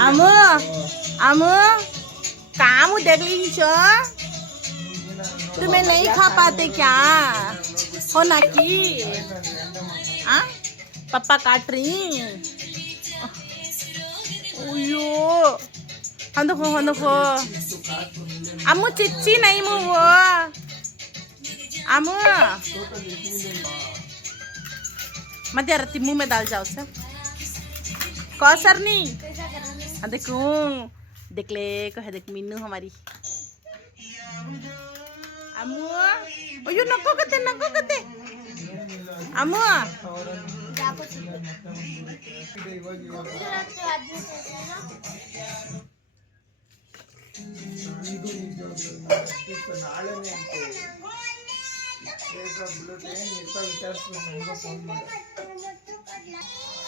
आमू आमू काम देख लीजिए तुम्हें नहीं खा पाते क्या हो ना कि हाँ पापा काट रही ओयो हम देखो आमू चिच्ची नहीं मु वो आमू मत यार मुंह में डाल जाओ सर कौसर नहीं देखो देख ले कह देख मीनू हमारी अम्मू ओयो नको कते अम्मू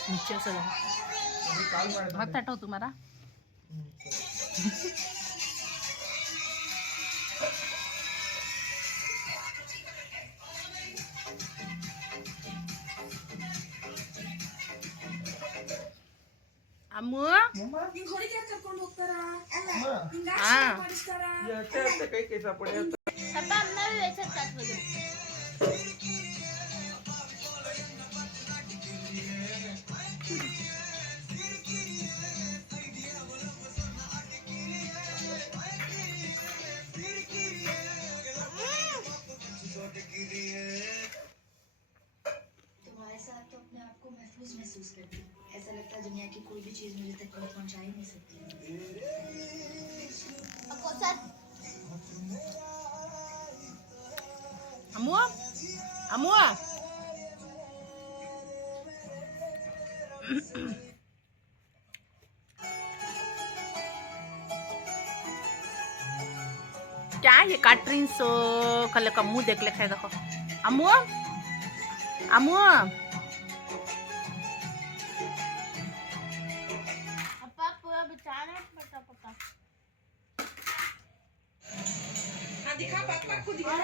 नीचे से हाथ हटाओ तुम्हारा ಅಮ್ಮು ನಿಂಗೆ ಹೊರಗೆ ಕರ್ಕೊಂಡು ಹೋಗ್ತಾರಾ ಕೈ ಕೈ ಸಾಪಡೆ ಅಪ್ಪ ಅಮ್ಮನ ವೇಷ ಕಾಸ್ಬೋದು तुम्हारे साथ तो अपने आप को महफूज महसूस करती हूँ ऐसा लगता है दुनिया की कोई भी चीज मुझे तक पहुंचा ही नहीं सकती अम्मू अम्मू क्या ये काटरीन सो कल का मुंह देख ले खाए देखो अम्मू अम्मू अपा पूरा बिछाना पता पता हाँ दिखा पापा को दिखा